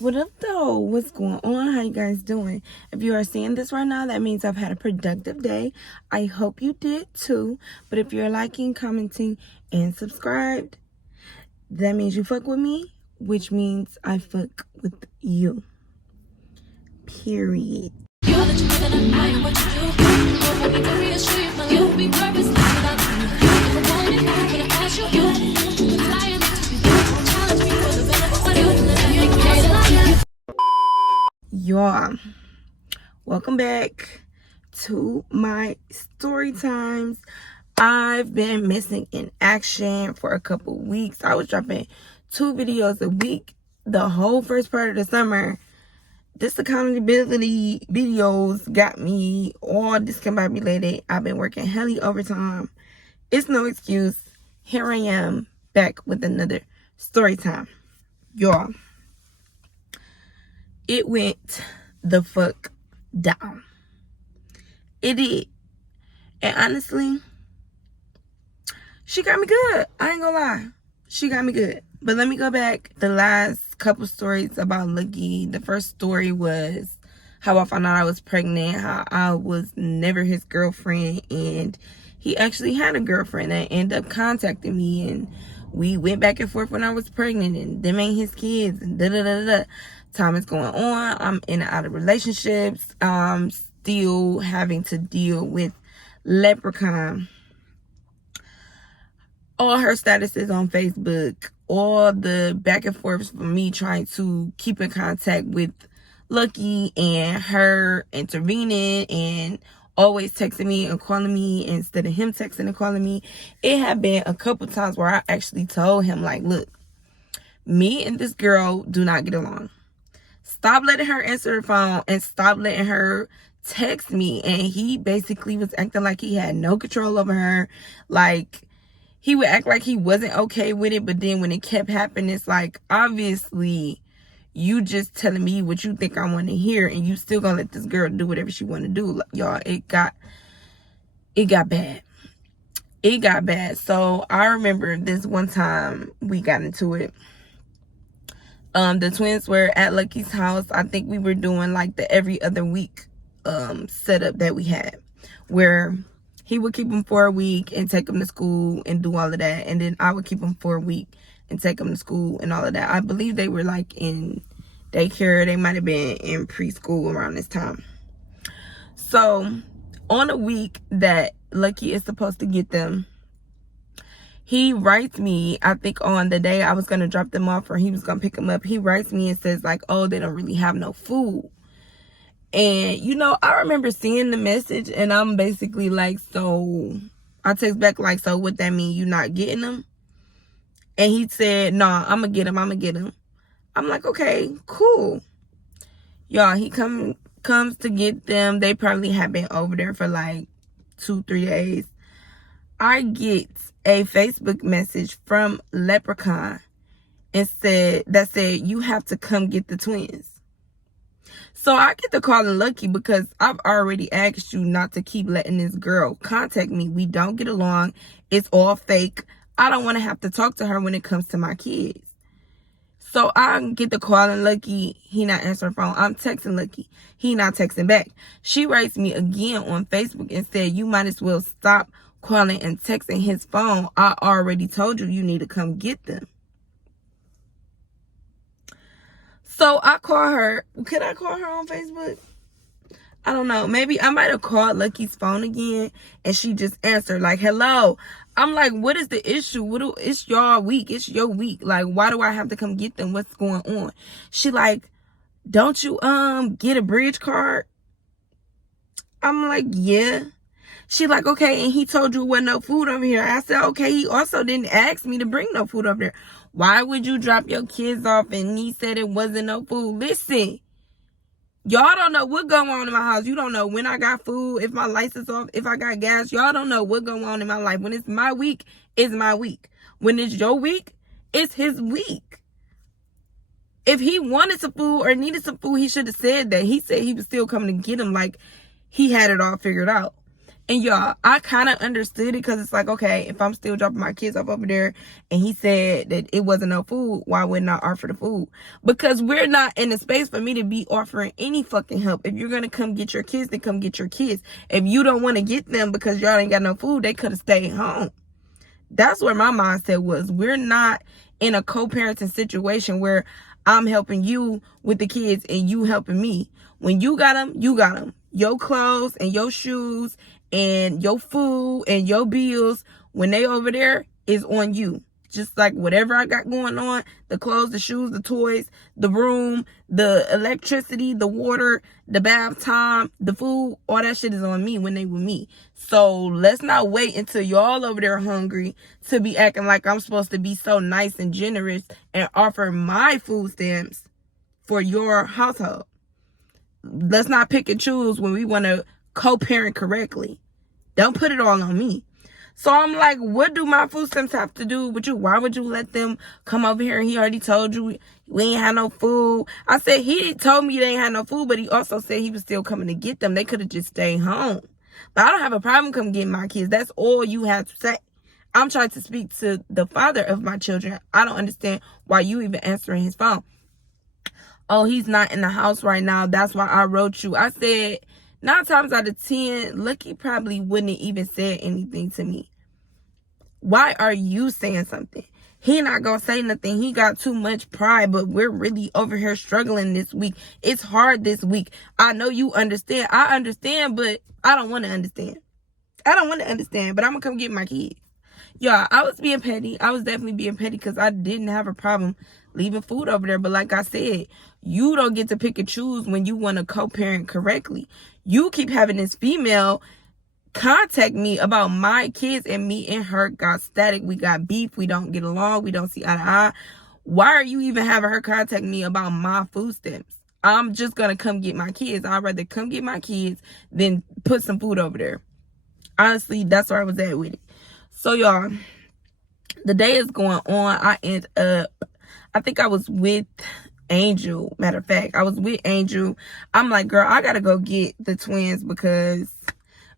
What up though? What's going on? How you guys doing? If you are seeing this right now, that means I've had a productive day. I hope you did too. But if you're liking, commenting, and subscribed, that means you fuck with me, which means I fuck with you. Period. Y'all, welcome back to my story times. I've been missing in action for a couple weeks. I was dropping 2 videos a week the whole first part of the summer. This accountability videos got me all discombobulated. I've been working hella overtime. It's no excuse. Here I am back with another story time. Y'all, it went the fuck down. It did. And honestly, she got me good. I ain't gonna lie. She got me good. But let me go back. The last couple stories about Lucky. The first story was how I found out I was pregnant. How I was never his girlfriend. And he actually had a girlfriend that ended up contacting me. And we went back and forth when I was pregnant. And them ain't his kids. And da-da-da-da. Time is going on. I'm in and out of relationships. I'm still having to deal with Leprechaun. All her statuses on Facebook, all the back and forth for me trying to keep in contact with Lucky and her intervening and always texting me and calling me instead of him texting and calling me. It had been a couple times where I actually told him, like, look, me and this girl do not get along. Stop letting her answer the phone and stop letting her text me. And he basically was acting like he had no control over her. Like, he would act like he wasn't okay with it, but then when it kept happening, it's like, obviously, you just telling me what you think I want to hear, and you still gonna let this girl do whatever she want to do. Like, y'all, it got bad. It got bad. So I remember this one time we got into it. The twins were at Lucky's house. I think we were doing like the every other week setup that we had, where he would keep them for a week and take them to school and do all of that. And then I would keep them for a week and take them to school and all of that. I believe they were like in daycare. They might have been in preschool around this time. So on a week that Lucky is supposed to get them, he writes me, I think on the day I was going to drop them off or he was going to pick them up. He writes me and says like, oh, they don't really have no food. And, you know, I remember seeing the message and I'm basically like, so I text back like, so what that mean? You not getting them? And he said, no, I'm going to get them. I'm like, okay, cool. Y'all, he comes to get them. They probably have been over there for like 2-3 days. I get a Facebook message from Leprechaun and said, you have to come get the twins. So I get to calling Lucky because I've already asked you not to keep letting this girl contact me. We don't get along. It's all fake. I don't want to have to talk to her when it comes to my kids. So I get to calling Lucky. He not answering phone. I'm texting Lucky. He not texting back. She writes me again on Facebook and said, you might as well stop calling and texting his phone. I already told you you need to come get them. So I call her. Could I call her on Facebook? I don't know. Maybe I might have called Lucky's phone again and she just answered like, hello. I'm like, what is the issue? It's your week. It's your week. Like, why do I have to come get them? What's going on? She like, don't you get a bridge card? I'm like, yeah. She like, okay, and he told you there wasn't no food over here. I said, okay, he also didn't ask me to bring no food over there. Why would you drop your kids off and he said it wasn't no food? Listen, y'all don't know what going on in my house. You don't know when I got food, if my lights is off, if I got gas. Y'all don't know what going on in my life. When it's my week, it's my week. When it's your week, it's his week. If he wanted some food or needed some food, he should have said that. He said he was still coming to get him like he had it all figured out. And y'all, I kind of understood it because it's like, okay, if I'm still dropping my kids off over there and he said that it wasn't no food, why wouldn't I offer the food? Because we're not in a space for me to be offering any fucking help. If you're going to come get your kids, then come get your kids. If you don't want to get them because y'all ain't got no food, they could have stayed home. That's where my mindset was. We're not in a co-parenting situation where I'm helping you with the kids and you helping me. When you got them, you got them. Your clothes and your shoes and your food and your bills, when they over there, is on you. Just like whatever I got going on, the clothes, the shoes, the toys, the room, the electricity, the water, the bath time, the food, all that shit is on me when they with me. So let's not wait until y'all over there hungry to be acting like I'm supposed to be so nice and generous and offer my food stamps for your household. Let's not pick and choose when we want to co-parent correctly. Don't put it all on me. So I'm like, what do my food stamps have to do with you? Why would you let them come over here? He already told you we ain't had no food. I said, he told me they ain't had no food, but he also said he was still coming to get them. They could have just stayed home. But I don't have a problem come getting my kids. That's all you have to say. I'm trying to speak to the father of my children. I don't understand why you even answering his phone. Oh, he's not in the house right now. That's why I wrote you. I said, 9 times out of 10, Lucky probably wouldn't have even said anything to me. Why are you saying something? He not gonna say nothing. He got too much pride, but we're really over here struggling this week. It's hard this week. I know you understand. I understand, but I don't want to understand. I don't want to understand, but I'm gonna come get my kids. Y'all, I was being petty. I was definitely being petty because I didn't have a problem leaving food over there. But like I said, you don't get to pick and choose when you want to co-parent correctly. You keep having this female contact me about my kids, and me and her got static. We got beef. We don't get along. We don't see eye to eye. Why are you even having her contact me about my food stamps? I'm just going to come get my kids. I'd rather come get my kids than put some food over there. Honestly, that's where I was at with it. So, y'all, the day is going on. I end up, I think I was with Angel. Matter of fact, I was with Angel. I'm like, girl, I got to go get the twins because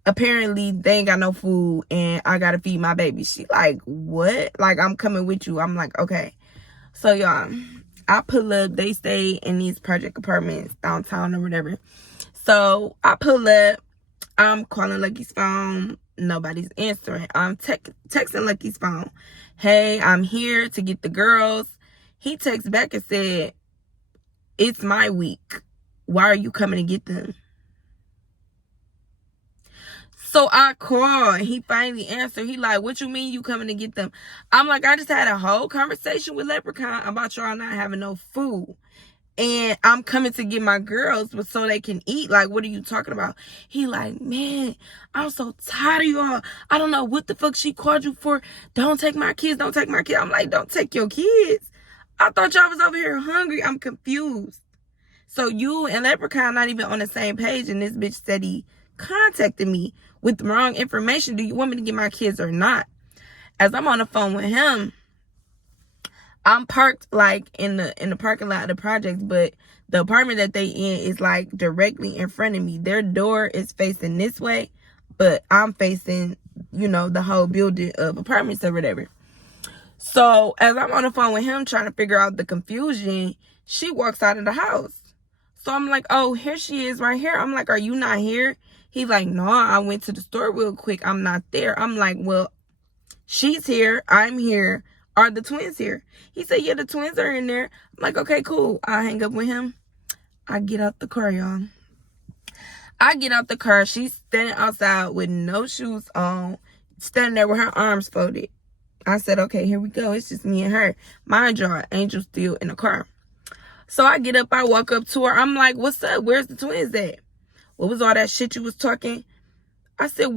apparently they ain't got no food and I got to feed my baby. She like, what? Like, I'm coming with you. I'm like, okay. So, y'all, I pull up. They stay in these project apartments downtown or whatever. So, I pull up. I'm calling Lucky's phone. Nobody's answering. I'm texting Lucky's phone. Hey, I'm here to get the girls. He texts back and said, it's my week. Why are you coming to get them? So I called. He finally answered. He like, what you mean you coming to get them? I'm like, I just had a whole conversation with Leprechaun about y'all not having no food. And I'm coming to get my girls but so they can eat. Like, what are you talking about? He like, man, I'm so tired of y'all. I don't know what the fuck she called you for. Don't take my kids. Don't take my kids. I'm like, don't take your kids. I thought y'all was over here hungry. I'm confused. So you and Leprechaun not even on the same page. And this bitch said he contacted me with the wrong information. Do you want me to get my kids or not? As I'm on the phone with him, I'm parked like in the parking lot of the projects, but the apartment that they in is like directly in front of me. Their door is facing this way, but I'm facing, you know, the whole building of apartments or whatever. So as I'm on the phone with him trying to figure out the confusion, she walks out of the house. So I'm like, oh, here she is right here. I'm like, are you not here? He's like, no, I went to the store real quick. I'm not there. I'm like, well, she's here. I'm here. Are the twins here? He said, yeah, the twins are in there. I'm like, okay, cool. I hang up with him. I get out the car, y'all. I get out the car. She's standing outside with no shoes on, standing there with her arms folded. I said, okay, here we go. It's just me and her. Mind y'all, Angel's still in the car. So I get up. I walk up to her. I'm like, what's up? Where's the twins at? What was all that shit you was talking? I said,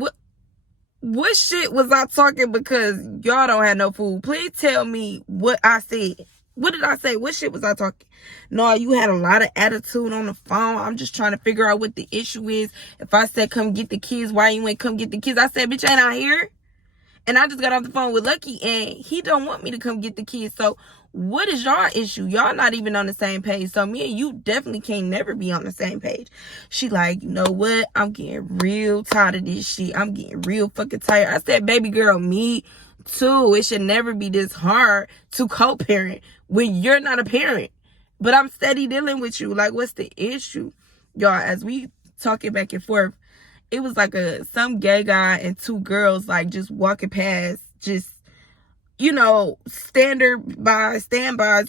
what shit was I talking because y'all don't have no food? Please tell me what I said. What did I say? What shit was I talking? No, you had a lot of attitude on the phone. I'm just trying to figure out what the issue is. If I said come get the kids, why you ain't come get the kids? I said, bitch, ain't I here? And I just got off the phone with Lucky and he don't want me to come get the kids. So what is y'all issue? Y'all not even on the same page. So me and you definitely can't never be on the same page. She like, you know what? I'm getting real tired of this shit. I'm getting real fucking tired. I said, baby girl, me too. It should never be this hard to co-parent when you're not a parent. But I'm steady dealing with you. Like, what's the issue? Y'all, as we talking back and forth, it was like some gay guy and two girls like just walking past, just, you know, standbys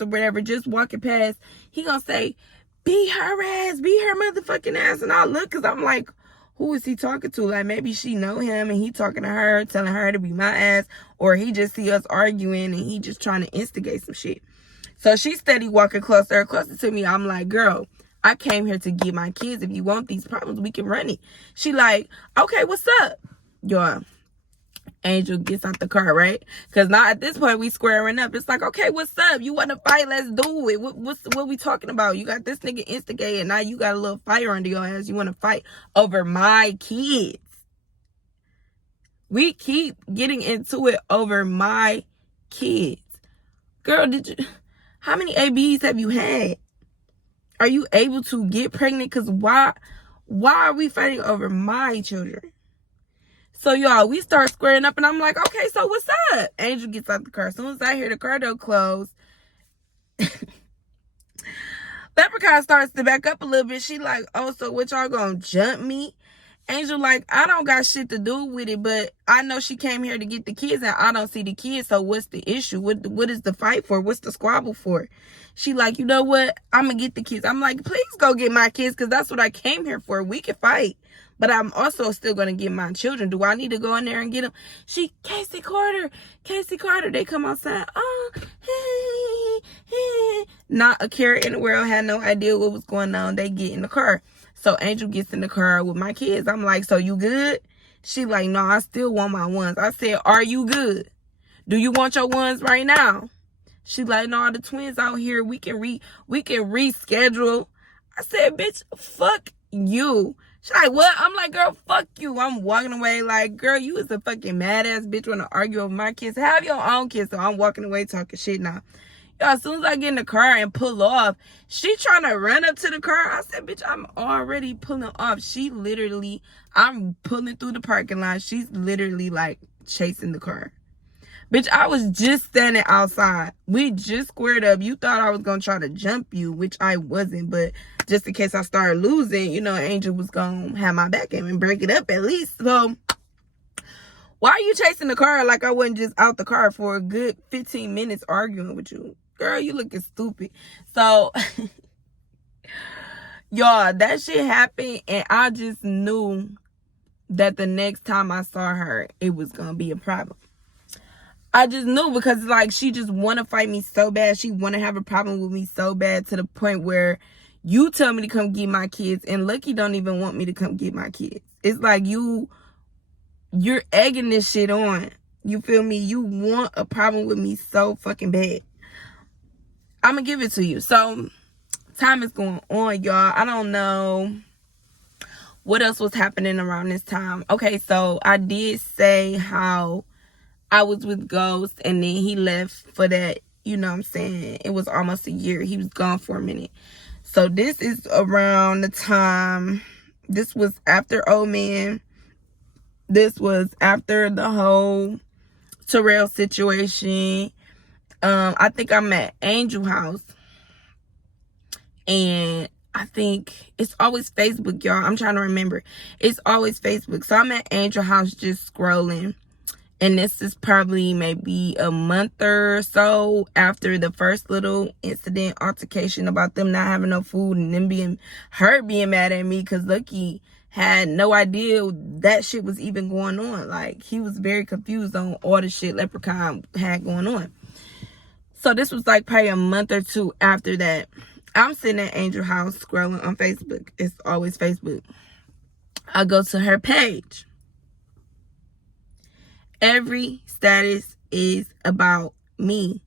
or whatever, just walking past. He gonna say, beat her ass, beat her motherfucking ass. And I look, because I'm like, who is he talking to? Like, maybe she know him and he talking to her, telling her to beat my ass, or he just see us arguing and he just trying to instigate some shit. So she steady walking closer to me. I'm like, girl, I came here to get my kids. If you want these problems, we can run it. She like, okay, what's up? Y'all, Angel gets out the car, right? Because now at this point, we squaring up. It's like, okay, what's up? You want to fight? Let's do it. What we talking about? You got this nigga instigated. Now you got a little fire under your ass. You want to fight over my kids. We keep getting into it over my kids. Girl, how many ABs have you had? Are you able to get pregnant? Because why are we fighting over my children? So, y'all, we start squaring up, and I'm like, okay, so what's up? Angel gets out the car. As soon as I hear the car door close, Leprechaun starts to back up a little bit. She like, oh, so what, y'all gonna jump me? Angel like, I don't got shit to do with it, but I know she came here to get the kids, and I don't see the kids, so what's the issue? What is the fight for? What's the squabble for? She like, you know what? I'm gonna get the kids. I'm like, please go get my kids, because that's what I came here for. We can fight, but I'm also still gonna get my children. Do I need to go in there and get them? She, Casey Carter. They come outside. Oh, hey. Not a care in the world. Had no idea what was going on. They get in the car. So Angel gets in the car with my kids. I'm like, so you good? She like, no, I still want my ones. I said, are you good? Do you want your ones right now? She like, no, the twins out here. We can reschedule. I said, bitch, fuck you. She like, what? I'm like, girl, fuck you. I'm walking away like, girl, you is a fucking mad ass bitch want to argue over my kids. Have your own kids. So I'm walking away talking shit now. Y'all, as soon as I get in the car and pull off, she trying to run up to the car. I said, bitch, I'm already pulling off. I'm pulling through the parking lot. She's literally like chasing the car. Bitch, I was just standing outside. We just squared up. You thought I was going to try to jump you, which I wasn't. But just in case I started losing, you know, Angel was going to have my back and break it up at least. So, why are you chasing the car like I wasn't just out the car for a good 15 minutes arguing with you? Girl, you looking stupid. So, y'all, that shit happened. And I just knew that the next time I saw her, it was going to be a problem. I just knew, because like she just want to fight me so bad. She want to have a problem with me so bad, to the point where you tell me to come get my kids and Lucky don't even want me to come get my kids. It's like you're egging this shit on. You feel me? You want a problem with me so fucking bad. I'm going to give it to you. So time is going on, y'all. I don't know what else was happening around this time. Okay, so I did say how I was with Ghost, and then he left for that, you know what I'm saying? It was almost a year. He was gone for a minute. So this is around the time, this was after Old Man. This was after the whole Terrell situation. I think I'm at Angel House. And I think it's always Facebook, y'all. I'm trying to remember. It's always Facebook. So I'm at Angel House just scrolling. And this is probably maybe a month or so after the first little incident, altercation about them not having no food, and them being mad at me because Lucky had no idea that shit was even going on. Like, he was very confused on all the shit Leprechaun had going on. So this was like probably a month or two after that. I'm sitting at Angel House scrolling on Facebook. It's always Facebook. I go to her page. Every status is about me.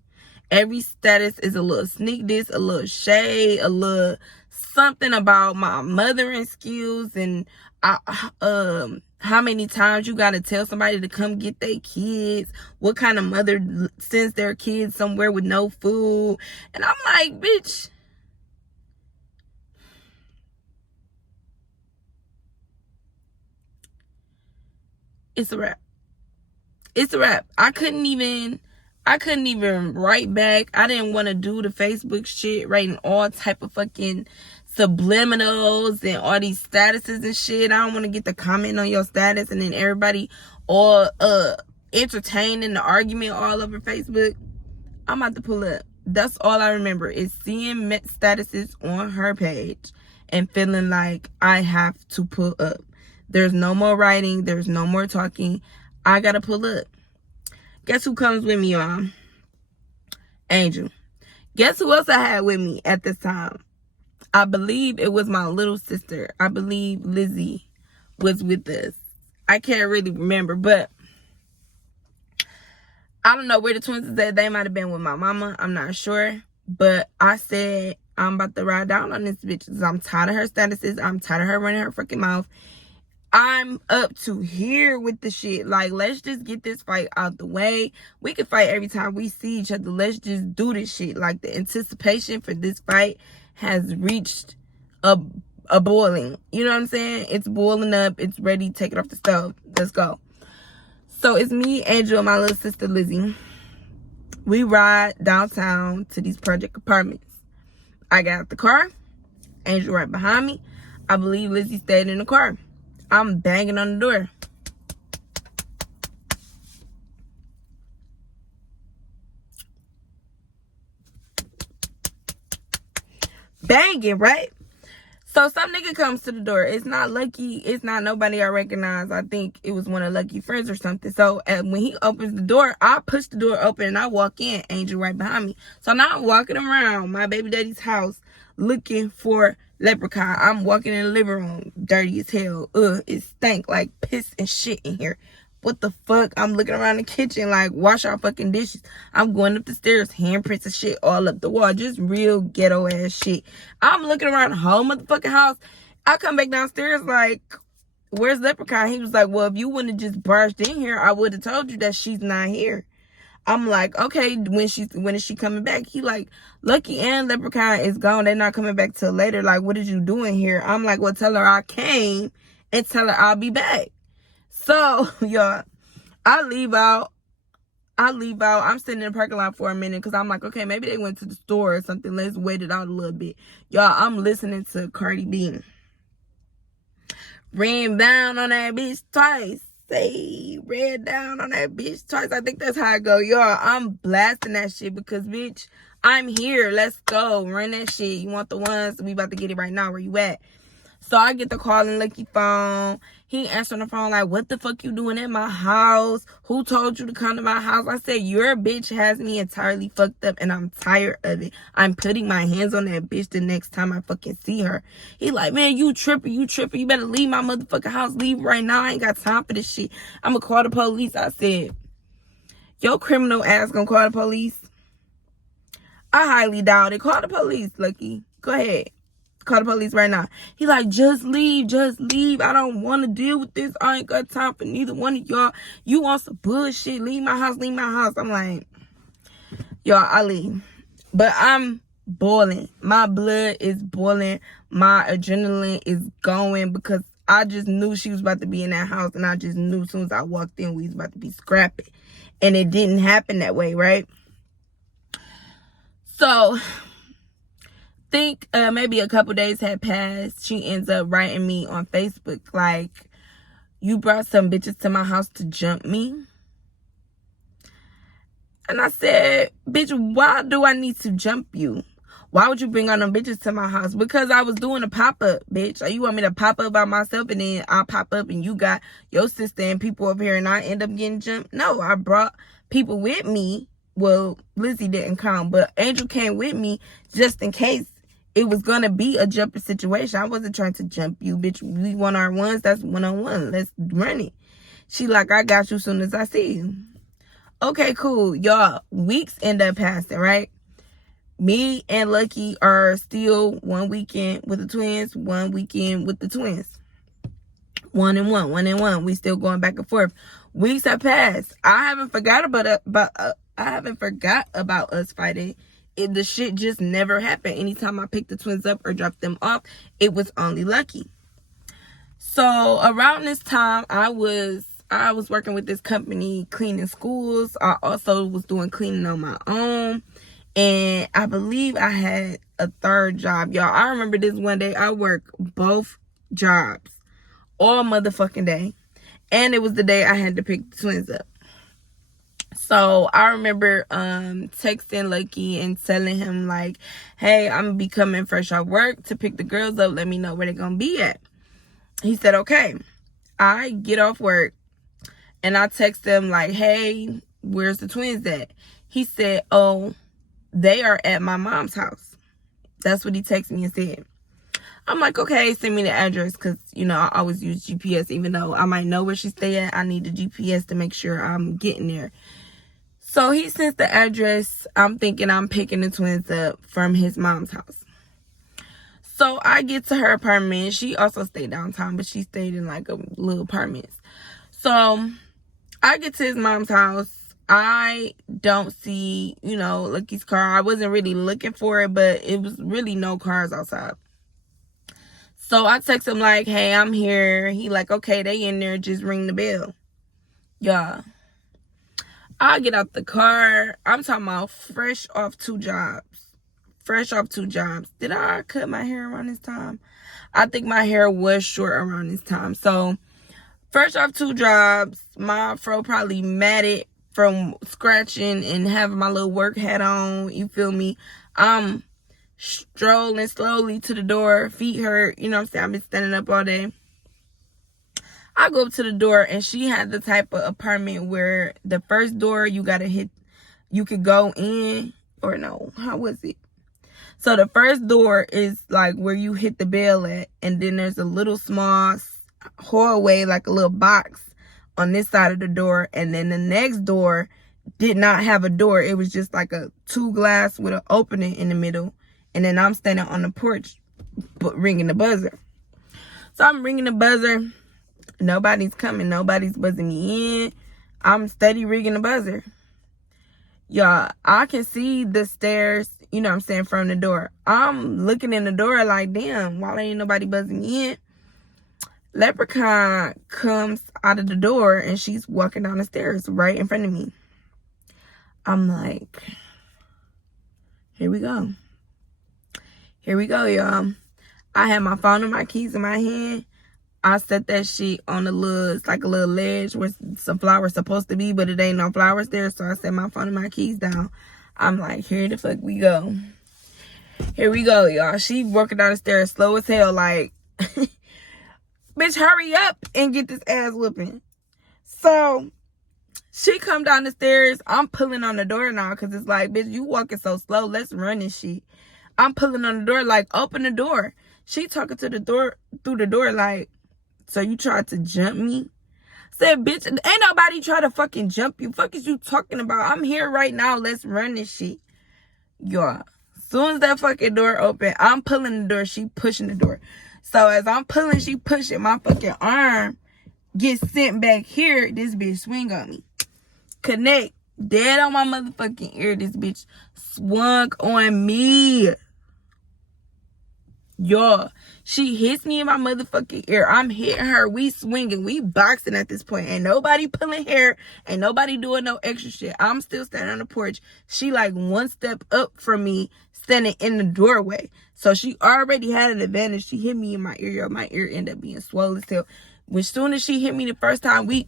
Every status is a little sneak diss, a little shade, a little something about my mothering skills. And how many times you gotta tell somebody to come get their kids? What kind of mother sends their kids somewhere with no food? And I'm like, bitch, it's a wrap. It's a wrap. I couldn't even write back. I didn't want to do the Facebook shit, writing all type of fucking subliminals and all these statuses and shit. I don't want to get the comment on your status and then everybody all entertaining the argument all over Facebook. I'm about to pull up. That's all I remember is seeing statuses on her page and feeling like I have to pull up. There's no more writing. There's no more talking. I gotta pull up. Guess who comes with me, y'all? Angel. Guess who else I had with me at this time? I believe it was my little sister. I believe Lizzie was with us. I can't really remember, but I don't know where the twins is at. They might have been with my mama. I'm not sure. But I said, I'm about to ride down on this bitch. I'm tired of her statuses. I'm tired of her running her freaking mouth. I'm up to here with the shit. Like, let's just get this fight out the way. We can fight every time we see each other. Let's just do this shit. Like, the anticipation for this fight has reached a boiling. You know what I'm saying? It's boiling up. It's ready. Take it off the stove. Let's go. So, it's me, Angel, and my little sister, Lizzie. We ride downtown to these project apartments. I got out the car. Angel right behind me. I believe Lizzie stayed in the car. I'm banging on the door. Banging, right? So some nigga comes to the door. It's not Lucky. It's not nobody I recognize. I think it was one of Lucky's friends or something. So when he opens the door, I push the door open and I walk in. Angel right behind me. So now I'm walking around my baby daddy's house looking for Leprechaun. I'm walking in the living room, dirty as hell. It stank like piss and shit in here. What the fuck? I'm looking around the kitchen like, wash our fucking dishes. I'm going up the stairs, handprints and shit all up the wall. Just real ghetto ass shit. I'm looking around the whole motherfucking house. I come back downstairs like, where's Leprechaun? He was like, well, if you wouldn't have just barged in here, I would have told you that she's not here. I'm like, okay, when is she coming back? He like, Lucky and Leprechaun is gone. They're not coming back till later. Like, what are you doing here? I'm like, well, tell her I came and tell her I'll be back. So, y'all, I leave out. I'm sitting in the parking lot for a minute because I'm like, okay, maybe they went to the store or something. Let's wait it out a little bit. Y'all, I'm listening to Cardi B. Ran down on that bitch twice. Say, ran down on that bitch twice. I think that's how I go. Y'all, I'm blasting that shit because, bitch, I'm here. Let's go. Run that shit. You want the ones? We about to get it right now. Where you at? So I get the call in Lucky phone. He answering the phone like, what the fuck you doing at my house? Who told you to come to my house? I said, your bitch has me entirely fucked up and I'm tired of it. I'm putting my hands on that bitch the next time I fucking see her. He like, man, you tripping. You better leave my motherfucking house. Leave right now. I ain't got time for this shit. I'm gonna call the police. I said, your criminal ass gonna call the police? I highly doubt it. Call the police, Lucky. Go ahead. Call the police right now. He like, just leave. I don't want to deal with this. I ain't got time for neither one of y'all. You want some bullshit? Leave my house. I'm like, y'all, I leave. But I'm boiling. My blood is boiling. My adrenaline is going because I just knew she was about to be in that house. And I just knew as soon as I walked in, we was about to be scrapping. And it didn't happen that way, right? So think maybe a couple days had passed. She ends up writing me on Facebook like, you brought some bitches to my house to jump me. And I said, bitch, why do I need to jump you? Why would you bring all them bitches to my house? Because I was doing a pop-up, bitch. You want me to pop up by myself and then I'll pop up and you got your sister and people up here and I end up getting jumped? No, I brought people with me. Well, Lizzie didn't come, but Angel came with me just in case it was going to be a jumping situation. I wasn't trying to jump you, bitch. We want our ones. That's one-on-one. Let's run it. She like, I got you as soon as I see you. Okay, cool. Y'all, weeks end up passing, right? Me and Lucky are still one weekend with the twins, one weekend with the twins. 1 and 1, 1 and 1. We still going back and forth. Weeks have passed. I haven't forgot about us fighting. The shit just never happened. Anytime I picked the twins up or dropped them off, it was only Lucky. So around this time, I was working with this company cleaning schools. I also was doing cleaning on my own. And I believe I had a third job. Y'all, I remember this one day I worked both jobs all motherfucking day. And it was the day I had to pick the twins up. So I remember texting Lucky and telling him like, hey, I'm gonna be coming fresh off work to pick the girls up. Let me know where they're gonna be at. He said, okay. I get off work and I text him like, hey, where's the twins at? He said, oh, they are at my mom's house. That's what he texted me and said. I'm like, okay, send me the address, because, you know, I always use GPS. Even though I might know where she stay at, I need the GPS to make sure I'm getting there. So he sends the address. I'm thinking I'm picking the twins up from his mom's house. So I get to her apartment. She also stayed downtown, but she stayed in like a little apartment. So I get to his mom's house. I don't see, you know, Lucky's car. I wasn't really looking for it, but it was really no cars outside. So I text him like, hey, I'm here. He like, okay, they in there. Just ring the bell. Yeah. I get out the car. I'm talking about fresh off 2 jobs. Fresh off 2 jobs. Did I cut my hair around this time? I think my hair was short around this time. So, fresh off 2 jobs. My fro probably matted from scratching and having my little work hat on. You feel me? I'm strolling slowly to the door. Feet hurt. You know what I'm saying? I've been standing up all day. I go up to the door, and she had the type of apartment where the first door you gotta hit, you could go in, or no, how was it? So the first door is like where you hit the bell at, and then there's a little small hallway, like a little box on this side of the door, and then the next door did not have a door. It was just like a 2 glass with an opening in the middle, and then I'm standing on the porch, ringing the buzzer. So I'm ringing the buzzer. Nobody's coming. Nobody's buzzing me in. I'm steady ringing the buzzer. Y'all, I can see the stairs, you know what I'm saying, from the door. I'm looking in the door like, damn, why ain't nobody buzzing me in? Leprechaun comes out of the door, and she's walking down the stairs right in front of me. I'm like, here we go. Here we go, y'all. I had my phone and my keys in my hand. I set that shit on a little, it's like a little ledge where some flowers supposed to be, but it ain't no flowers there. So I set my phone and my keys down. I'm like, here the fuck we go. Here we go, y'all. She walking down the stairs slow as hell, like, bitch, hurry up and get this ass whooping. So she come down the stairs. I'm pulling on the door now, because it's like, bitch, you walking so slow. Let's run this shit. I'm pulling on the door, like, open the door. She talking to the door, through the door, like, so you tried to jump me? Said, bitch, ain't nobody try to fucking jump you. Fuck is you talking about? I'm here right now. Let's run this shit. Y'all, soon as that fucking door open, I'm pulling the door. She pushing the door. So as I'm pulling, she pushing. My fucking arm gets sent back here. This bitch swing on me. Connect. Dead on my motherfucking ear. This bitch swung on me. Y'all, she hits me in my motherfucking ear. I'm hitting her. We swinging. We boxing at this point. Ain't nobody pulling hair. Ain't nobody doing no extra shit. I'm still standing on the porch. She like 1 step up from me, standing in the doorway. So she already had an advantage. She hit me in my ear. Yo, my ear ended up being swollen as hell. As soon as she hit me the first time, we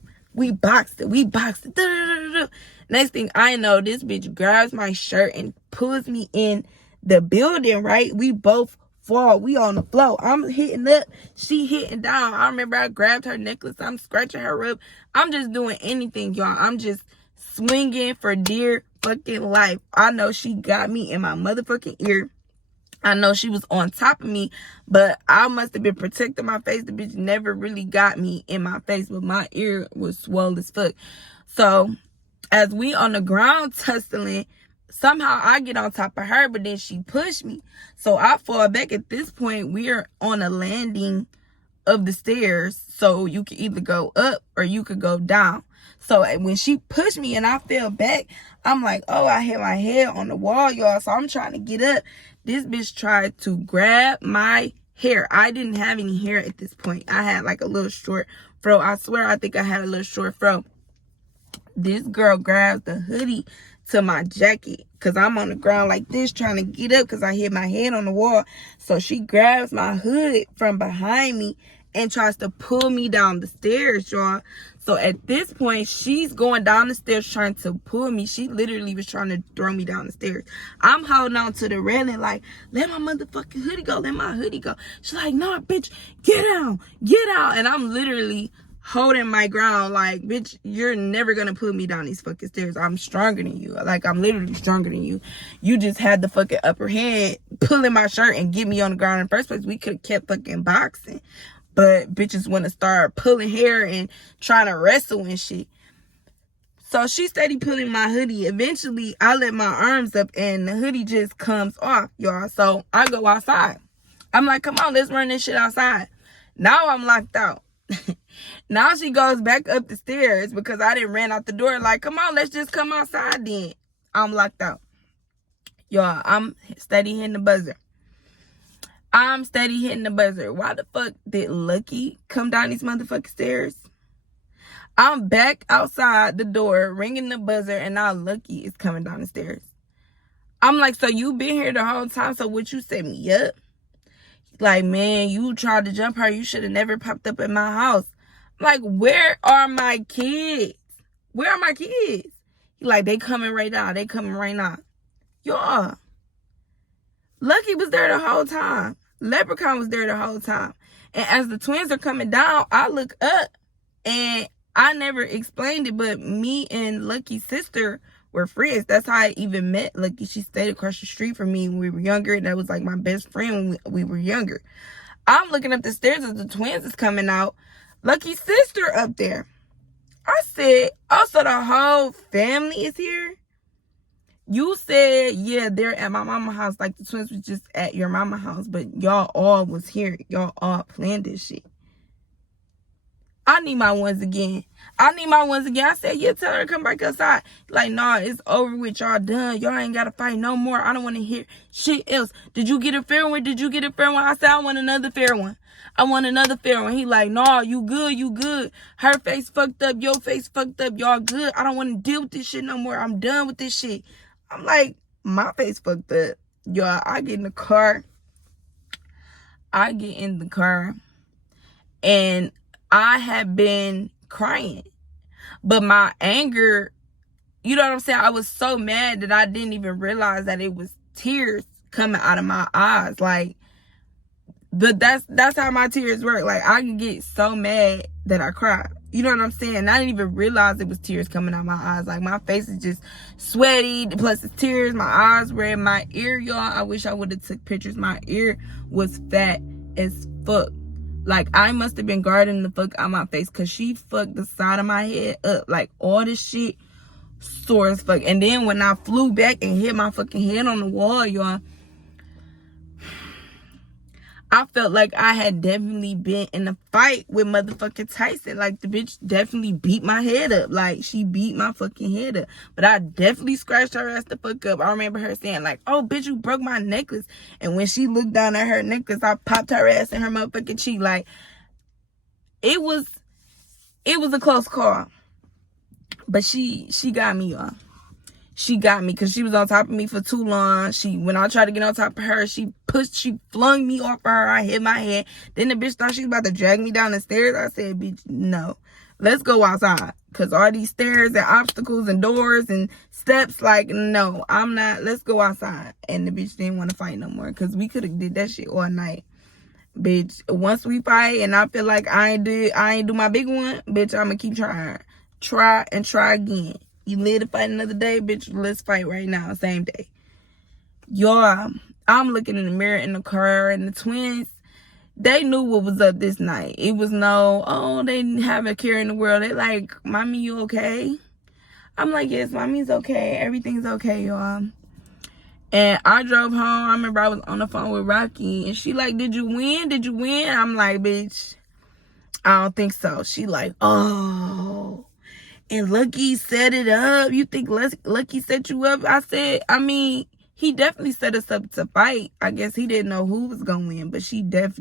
boxed it. We boxed it. Next thing I know, this bitch grabs my shirt and pulls me in the building, right? We both fall. We on the floor. I'm hitting up. She hitting down. I remember I grabbed her necklace. I'm scratching her up. I'm just doing anything, y'all. I'm just swinging for dear fucking life. I know she got me in my motherfucking ear. I know she was on top of me, but I must have been protecting my face. The bitch never really got me in my face, but my ear was swollen as fuck. So as we on the ground tussling, somehow I get on top of her, but then she pushed me. So I fall back. At this point, we are on a landing of the stairs, so you could either go up or you could go down. So when she pushed me and I fell back, I'm like, oh, I hit my head on the wall, y'all. So I'm trying to get up. This bitch tried to grab my hair. I didn't have any hair at this point. I had like a little short fro. I swear I think I had a little short fro. This girl grabs the hoodie to my jacket because I'm on the ground like this trying to get up because I hit my head on the wall. So she grabs my hood from behind me and tries to pull me down the stairs, y'all. So at this point, she's going down the stairs trying to pull me. She literally was trying to throw me down the stairs. I'm holding on to the railing like, let my motherfucking hoodie go. Let my hoodie go. She's like, no, bitch, get out. Get out. And I'm literally holding my ground like, bitch, you're never gonna put me down these fucking stairs. I'm stronger than you. Like, I'm literally stronger than you. You just had the fucking upper hand pulling my shirt and get me on the ground in the first place. We could have kept fucking boxing. But bitches want to start pulling hair and trying to wrestle and shit. So she steady pulling my hoodie. Eventually, I let my arms up and the hoodie just comes off, y'all. So I go outside. I'm like, come on, let's run this shit outside. Now I'm locked out. Now she goes back up the stairs because I didn't ran out the door. Like, come on, let's just come outside then. I'm locked out. Y'all, I'm steady hitting the buzzer. I'm steady hitting the buzzer. Why the fuck did Lucky come down these motherfucking stairs? I'm back outside the door, ringing the buzzer, and now Lucky is coming down the stairs. I'm like, so you been here the whole time, so would you set me up? Like, man, you tried to jump her. You should have never popped up at my house. I'm like, where are my kids? Where are my kids? He like, they coming right now. They coming right now. Y'all, Lucky was there the whole time. Leprechaun was there the whole time. And as the twins are coming down, I look up and I never explained it, but me and Lucky's sister were friends. That's how I even met Lucky. She stayed across the street from me when we were younger. That was like my best friend when we were younger. I'm looking up the stairs as the twins is coming out. Lucky's sister up there. I said, oh, so the whole family is here? You said, yeah, they're at my mama's house. Like, the twins was just at your mama's house. But y'all all was here. Y'all all planned this shit. I need my ones again. I said, yeah, tell her to come back outside. Like, nah, it's over with. Y'all done. Y'all ain't got to fight no more. I don't want to hear shit else. Did you get a fair one? I said, I want another fair one. He like, nah, you good. Her face fucked up. Your face fucked up. Y'all good. I don't want to deal with this shit no more. I'm done with this shit. I'm like, my face fucked up. Y'all, I get in the car. And I have been crying. But my anger, you know what I'm saying? I was so mad that I didn't even realize that it was tears coming out of my eyes. Like, but that's how my tears work. Like, I can get so mad that I cry. You know what I'm saying? I didn't even realize it was tears coming out my eyes. Like, my face is just sweaty. Plus, it's tears. My eyes red. My ear, y'all, I wish I would have took pictures. My ear was fat as fuck. Like, I must have been guarding the fuck out my face because she fucked the side of my head up. Like, all this shit sore as fuck. And then when I flew back and hit my fucking head on the wall, y'all, I felt like I had definitely been in a fight with motherfucking Tyson. Like, the bitch definitely beat my head up. Like, she beat my fucking head up. But I definitely scratched her ass the fuck up. I remember her saying, like, oh, bitch, you broke my necklace. And when she looked down at her necklace, I popped her ass in her motherfucking cheek. Like, it was a close call. But she got me, y'all. She got me because she was on top of me for too long. When I tried to get on top of her, she flung me off of her. I hit my head. Then the bitch thought she was about to drag me down the stairs. I said, bitch, no. Let's go outside. Because all these stairs and obstacles and doors and steps, like, no, I'm not. Let's go outside. And the bitch didn't want to fight no more because we could have did that shit all night. Bitch, once we fight and I feel like I ain't do my big one, bitch, I'm going to keep trying. Try and try again. You live to fight another day, bitch, let's fight right now, same day. Y'all, I'm looking in the mirror in the car, and the twins, they knew what was up this night. It was no, oh, they didn't have a care in the world. They like, mommy, you okay? I'm like, yes, mommy's okay. Everything's okay, y'all. And I drove home. I remember I was on the phone with Rocky, and she like, did you win? I'm like, bitch, I don't think so. She like, oh, and Lucky set it up. You think Lucky set you up? I said, I mean, he definitely set us up to fight. I guess he didn't know who was going to win, but she got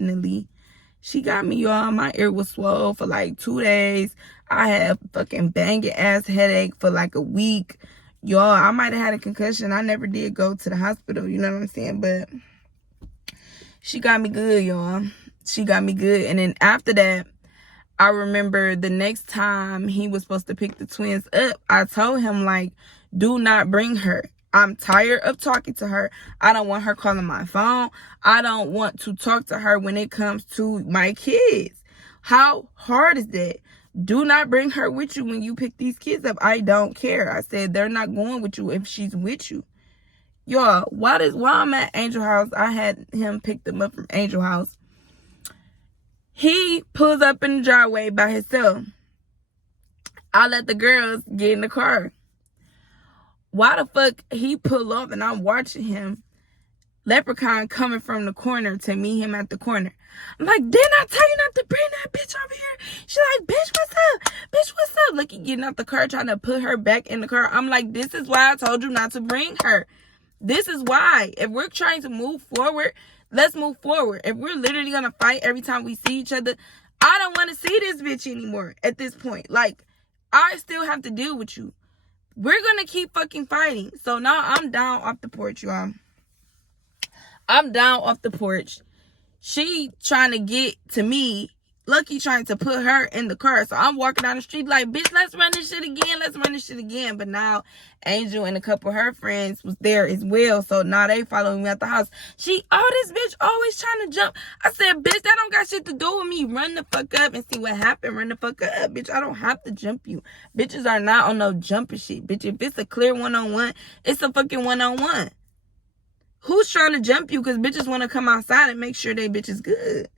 me, y'all. My ear was swole for like 2 days. I had a fucking banging ass headache for like a week. Y'all, I might have had a concussion. I never did go to the hospital, you know what I'm saying? But she got me good, y'all. She got me good. And then after that, I remember the next time he was supposed to pick the twins up, I told him, like, do not bring her. I'm tired of talking to her. I don't want her calling my phone. I don't want to talk to her when it comes to my kids. How hard is that? Do not bring her with you when you pick these kids up. I don't care. I said they're not going with you if she's with you. Y'all, while I'm at Angel House, I had him pick them up from Angel House. He pulls up in the driveway by himself. I let the girls get in the car. Why the fuck he pull off and I'm watching him? Leprechaun coming from the corner to meet him at the corner. I'm like, didn't I tell you not to bring that bitch over here? She like, bitch, what's up? Bitch, what's up? Look, he getting out the car trying to put her back in the car. I'm like, this is why I told you not to bring her. This is why. If we're trying to move forward, let's move forward. If we're literally going to fight every time we see each other, I don't want to see this bitch anymore at this point. Like, I still have to deal with you. We're going to keep fucking fighting. So now I'm down off the porch, y'all. I'm down off the porch. She trying to get to me. Lucky trying to put her in the car. So I'm walking down the street like, bitch, let's run this shit again. Let's run this shit again. But now Angel and a couple of her friends was there as well. So now they following me at the house. This bitch always trying to jump. I said, bitch, that don't got shit to do with me. Run the fuck up and see what happened. Run the fuck up, bitch. I don't have to jump you. Bitches are not on no jumping shit. Bitch, if it's a clear one-on-one, it's a fucking one-on-one. Who's trying to jump you? Because bitches want to come outside and make sure they bitch is good.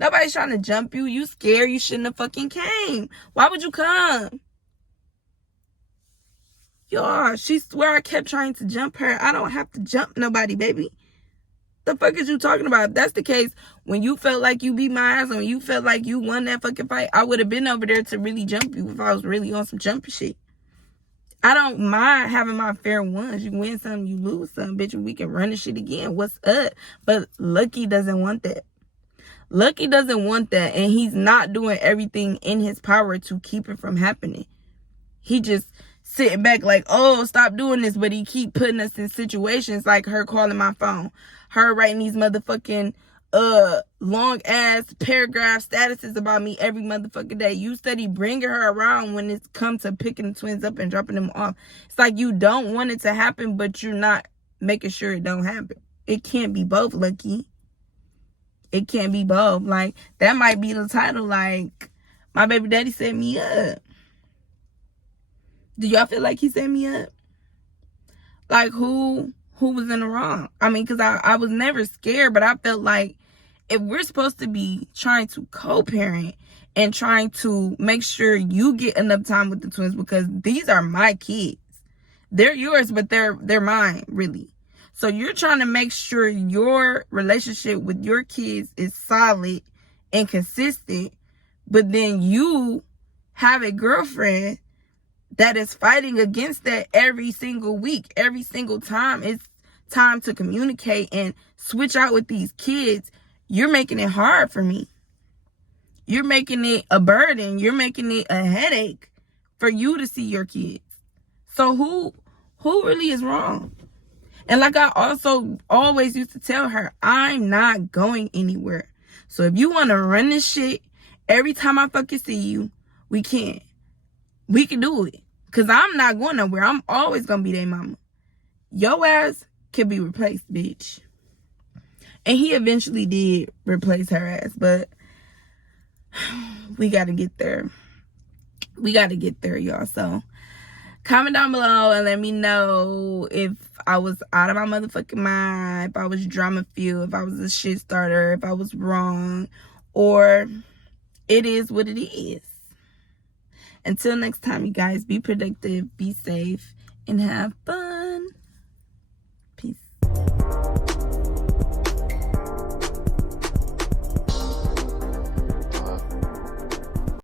Nobody's trying to jump you. You scared. You shouldn't have fucking came. Why would you come? Y'all, she swear I kept trying to jump her. I don't have to jump nobody, baby. The fuck is you talking about? If that's the case, when you felt like you beat my ass, when you felt like you won that fucking fight, I would have been over there to really jump you if I was really on some jumping shit. I don't mind having my fair ones. You win some, you lose some, bitch. We can run this shit again. What's up? But Lucky doesn't want that. Lucky doesn't want that, and he's not doing everything in his power to keep it from happening. He just sitting back like, oh, stop doing this, but he keep putting us in situations like her calling my phone, her writing these motherfucking long ass paragraph statuses about me every motherfucking day. You steady bringing her around when it's come to picking the twins up and dropping them off. It's like you don't want it to happen, but you're not making sure it don't happen. It can't be both, Lucky. It can't be both. Like, that might be the title. Like, my baby daddy set me up. Do y'all feel like he set me up? Like, who was in the wrong? I mean, because I was never scared, but I felt like if we're supposed to be trying to co-parent and trying to make sure you get enough time with the twins, because these are my kids. They're yours, but they're mine, really. So you're trying to make sure your relationship with your kids is solid and consistent, but then you have a girlfriend that is fighting against that every single week. Every single time it's time to communicate and switch out with these kids. You're making it hard for me. You're making it a burden. You're making it a headache for you to see your kids. So who really is wrong? And like I also always used to tell her, I'm not going anywhere. So if you want to run this shit every time I fucking see you, we can. We can do it. Because I'm not going nowhere. I'm always going to be their mama. Your ass can be replaced, bitch. And he eventually did replace her ass. But we got to get there. We got to get there, y'all. So comment down below and let me know if I was out of my motherfucking mind, if I was drama filled, if I was a shit starter, if I was wrong, or it is what it is. Until next time, you guys, be productive, be safe, and have fun. Peace.